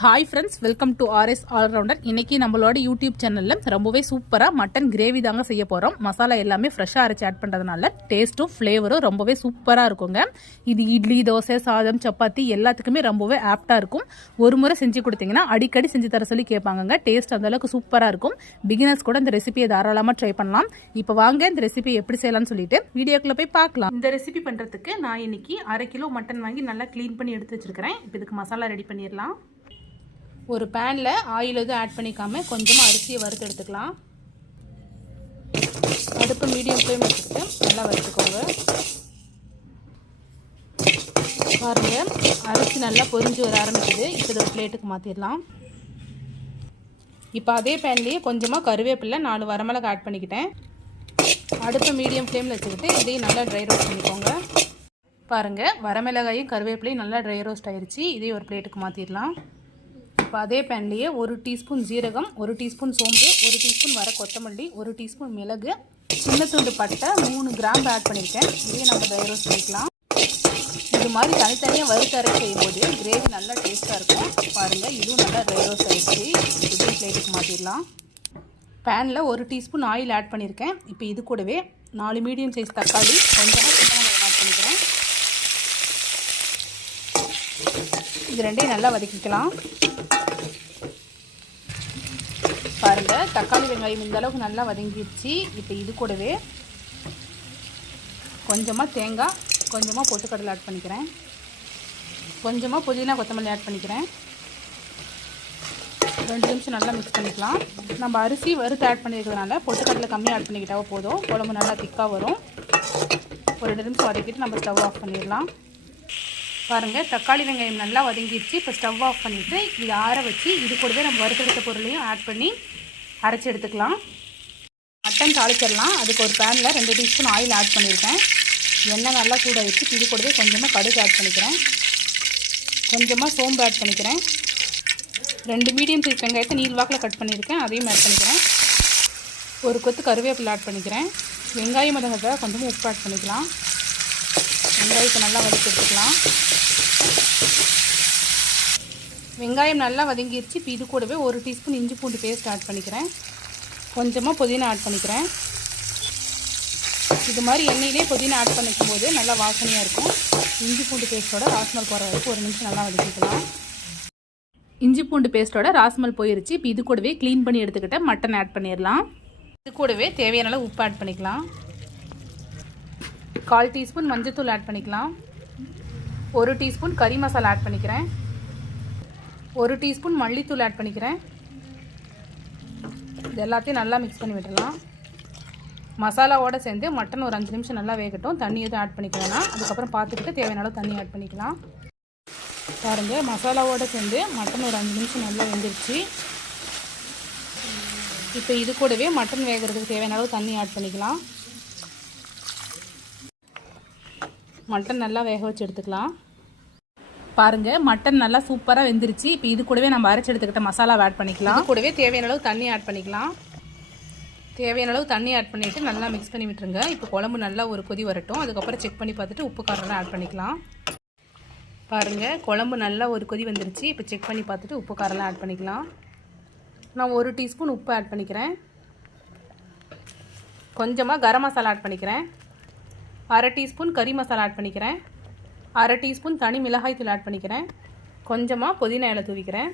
Hi friends welcome to RS allrounder இன்னைக்கு நம்மளோட YouTube சேனலில் ரொம்பவே சூப்பராக மட்டன் கிரேவி தாங்க செய்ய போகிறோம் மசாலா எல்லாமே ஃப்ரெஷ்ஷாக அரைச்சி ஆட் பண்ணுறதுனால டேஸ்ட்டும் ஃப்ளேவரும் ரொம்பவே சூப்பராக இருக்குங்க. இது இட்லி தோசை சாதம் சப்பாத்தி எல்லாத்துக்குமே ரொம்பவே ஆப்டாக இருக்கும். ஒரு முறை செஞ்சு கொடுத்தீங்கன்னா அடிக்கடி செஞ்சு தர சொல்லி கேட்பாங்கங்க. டேஸ்ட் அந்தளவுக்கு சூப்பராக இருக்கும். பிகினர்ஸ் கூட இந்த ரெசிபியை தாராளமாக ட்ரை பண்ணலாம். இப்போ வாங்க இந்த ரெசிபி எப்படி செய்யலாம்னு சொல்லிட்டு வீடியோக்குள்ளே போய் பார்க்கலாம். இந்த ரெசிபி பண்ணுறதுக்கு நான் இன்னைக்கு அரை கிலோ மட்டன் வாங்கி நல்லா க்ளீன் பண்ணி எடுத்து வச்சிருக்கிறேன். இப்போ இதுக்கு மசாலா ரெடி பண்ணிடலாம். ஒரு பேனில் ஆயில் எதுவும் ஆட் பண்ணிக்காமல் கொஞ்சமாக அரிசியை வறுத்து எடுத்துக்கலாம். அடுப்பு மீடியம் ஃப்ளேம் வச்சுட்டு நல்லா வறுத்துக்கோங்க. பாருங்க அரிசி நல்லா பொரிஞ்சு வர ஆரம்பிக்குது. இப்போ இதை ஒரு பிளேட்டுக்கு மாற்றிடலாம் இப்போ அதே பேன்லேயே கொஞ்சமாக கருவேப்பிலை நாலு வரமிளகா ஆட் பண்ணிக்கிட்டேன். அடுப்பு மீடியம் ஃப்ளேமில் வச்சுக்கிட்டு இதையும் நல்லா ட்ரை ரோஸ்ட் பண்ணிக்கோங்க. பாருங்கள் வரமிளகாயும் கருவேப்பிலையும் நல்லா ட்ரை ரோஸ்ட் ஆயிடுச்சு இதையும் ஒரு பிளேட்டுக்கு மாற்றிடலாம் இப்போ அதே பேன்லேயே ஒரு டீஸ்பூன் ஜீரகம் ஒரு டீஸ்பூன் சோம்பு ஒரு டீஸ்பூன் வர கொத்தமல்லி ஒரு டீஸ்பூன் மிளகு சின்ன துண்டு பட்டை மூணு கிராம் ஆட் பண்ணியிருக்கேன். இதையும் நம்ம ட்ரை ரோஸ்ட் பண்ணிக்கலாம். இது மாதிரி தனித்தனியாக வறுத்தரை செய்யும்போது கிரேவி நல்லா டேஸ்ட்டாக இருக்கும். பாருங்கள் இதுவும் நல்லா ட்ரை ரோஸ்ட் ஆகிடுச்சு இதுவும் பிளேட்டுக்கு மாற்றிடலாம் பேனில் ஒரு டீஸ்பூன் ஆயில் ஆட் பண்ணியிருக்கேன். இப்போ இது கூடவே நாலு மீடியம் சைஸ் தக்காளி கொஞ்சமாக சின்ன ஆட் பண்ணிக்கிறேன். இது ரெண்டையும் நல்லா வதக்கிக்கலாம். பாருங்கள் தக்காளி வெங்காயம் இந்த அளவுக்கு நல்லா வதங்கிடுச்சு இப்போ இது கூடவே கொஞ்சமாக தேங்காய் கொஞ்சமாக பொட்டுக்கடலை ஆட் பண்ணிக்கிறேன். கொஞ்சமாக புதினா கொத்தமல்லி ஆட் பண்ணிக்கிறேன். ரெண்டு நிமிஷம் நல்லா மிக்ஸ் பண்ணிக்கலாம். நம்ம அரிசி வறுத்து ஆட் பண்ணியிருக்கிறதுனால பொட்டுக்கடலை கம்மியாக ஆட் பண்ணிக்கிட்டாவோ போதும். குழம்பு நல்லா திக்காக வரும். ஒரு ரெண்டு நிமிஷம் வதக்கிட்டு நம்ம ஸ்டவ் ஆஃப் பண்ணிடலாம். பாருங்கள் தக்காளி வெங்காயம் நல்லா வதங்கிடுச்சு. இப்போ ஸ்டவ் ஆஃப் பண்ணிவிட்டு இது ஆற வச்சு இது கூடவே நம்ம வறுத்தெடுத்த பொருளையும் ஆட் பண்ணி அரைச்சி எடுத்துக்கலாம். மட்டன் தாளிச்சிடலாம். அதுக்கு ஒரு பேனில் ரெண்டு டீஸ்பூன் ஆயில் ஆட் பண்ணியிருக்கேன். எண்ணெய் நல்லா சூடாகிடுச்சு இது கூடவே கொஞ்சமாக கடுகு ஆட் பண்ணிக்கிறேன். கொஞ்சமாக சோம்பு ஆட் பண்ணிக்கிறேன். ரெண்டு மீடியம் சைஸ் வெங்காயத்தை நீல் வாக்கில் கட் பண்ணியிருக்கேன். அதையும் ஆட் பண்ணிக்கிறேன். ஒரு கொத்து கருவேப்பிலை ஆட் பண்ணிக்கிறேன். வெங்காயம் மதங்கிறத கொஞ்சமாக உப்பு ஆட் பண்ணிக்கலாம். வெங்காயத்தை நல்லா வதக்கி எடுத்துக்கலாம். வெங்காயம் நல்லா வதங்கிடுச்சு இப்போ இது கூடவே ஒரு டீஸ்பூன் இஞ்சி பூண்டு பேஸ்ட் ஆட் பண்ணிக்கிறேன். கொஞ்சமாக புதினா ஆட் பண்ணிக்கிறேன். இது மாதிரி எண்ணெயிலே புதினா ஆட் பண்ணிக்கும் போது நல்லா வாசனையாக இருக்கும். இஞ்சி பூண்டு பேஸ்ட்டோட ராஸ்மல் போகிற வரைக்கும் ஒரு நிமிஷம் நல்லா வதக்கிக்கலாம். இஞ்சி பூண்டு பேஸ்ட்டோட ராஸ்மல் போயிருச்சு. இப்போ இது கூடவே க்ளீன் பண்ணி எடுத்துக்கிட்ட மட்டன் ஆட் பண்ணிடலாம். இது கூடவே தேவையான உப்பு ஆட் பண்ணிக்கலாம். கால் டீஸ்பூன் மஞ்சத்தூள் ஆட் பண்ணிக்கலாம். ஒரு டீஸ்பூன் கறி மசாலா ஆட் பண்ணிக்கிறேன். ஒரு டீஸ்பூன் மல்லித்தூள் ஆட் பண்ணிக்கிறேன். இது எல்லாத்தையும் நல்லா மிக்ஸ் பண்ணி விட்டுடலாம். மசாலாவோடு சேர்ந்து மட்டன் ஒரு அஞ்சு நிமிஷம் நல்லா வேகட்டும். தண்ணி எதுவும் ஆட் பண்ணிக்கலாம் அதுக்கப்புறம் பார்த்துக்கிட்டு தேவையான அளவு தண்ணி ஆட் பண்ணிக்கலாம். பாருங்கள் மசாலாவோடு சேர்ந்து மட்டன் ஒரு அஞ்சு நிமிஷம் நல்லா வெந்துருச்சு. இப்போ இது கூடவே மட்டன் வேகிறதுக்கு தேவையான அளவு தண்ணி ஆட் பண்ணிக்கலாம். மட்டன் நல்லா வேக வச்சு எடுத்துக்கலாம். பாருங்க மட்டன் நல்லா சூப்பராக வெந்துருச்சு. இப்போ இது கூடவே நம்ம அரைச்சி எடுத்துக்கிட்ட மசாலா ஆட் பண்ணிக்கலாம். கூடவே தேவையான அளவு தண்ணி ஆட் பண்ணிக்கலாம். தேவையான அளவு தண்ணி ஆட் பண்ணிவிட்டு நல்லா மிக்ஸ் பண்ணி விட்டுருங்க. இப்போ குழம்பு நல்லா ஒரு கொதி வரட்டும். அதுக்கப்புறம் செக் பண்ணி பார்த்துட்டு உப்பு காரம்லாம் ஆட் பண்ணிக்கலாம். பாருங்கள் குழம்பு நல்லா ஒரு கொதி வந்துருச்சு. இப்போ செக் பண்ணி பார்த்துட்டு உப்பு காரம்லாம் ஆட் பண்ணிக்கலாம். நான் ஒரு டீஸ்பூன் உப்பு ஆட் பண்ணிக்கிறேன். கொஞ்சமாக கரம் மசாலா ஆட் பண்ணிக்கிறேன். அரை டீஸ்பூன் கறி மசாலா ஆட் பண்ணிக்கிறேன். அரை டீஸ்பூன் தனி மிளகாய் தூள் ஆட் பண்ணிக்கிறேன். கொஞ்சமாக புதினா இலை தூவிக்கிறேன்.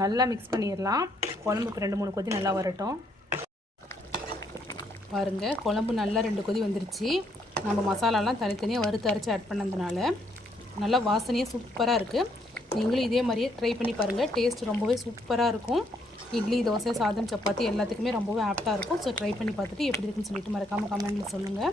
நல்லா மிக்ஸ் பண்ணிடலாம். குழம்புக்கு ரெண்டு மூணு கொதி நல்லா வரட்டும். பாருங்கள் குழம்பு நல்லா ரெண்டு கொதி வந்துருச்சு. நம்ம மசாலாலாம் தனித்தனியாக வறுத்து அரைச்சி ஆட் பண்ணதுனால நல்லா வாசனையாக சூப்பராக இருக்குது நீங்களும் இதே மாதிரியே ட்ரை பண்ணி பாருங்கள் டேஸ்ட் ரொம்பவே சூப்பராக இருக்கும். இட்லி தோசை சாதம் சப்பாத்தி எல்லாத்துக்குமே ரொம்பவே ஆப்டாக இருக்கும். ஸோ ட்ரை பண்ணி பார்த்துட்டு எப்படி இருக்குன்னு சொல்லிட்டு மறக்காமல் கமெண்ட்டில் சொல்லுங்கள்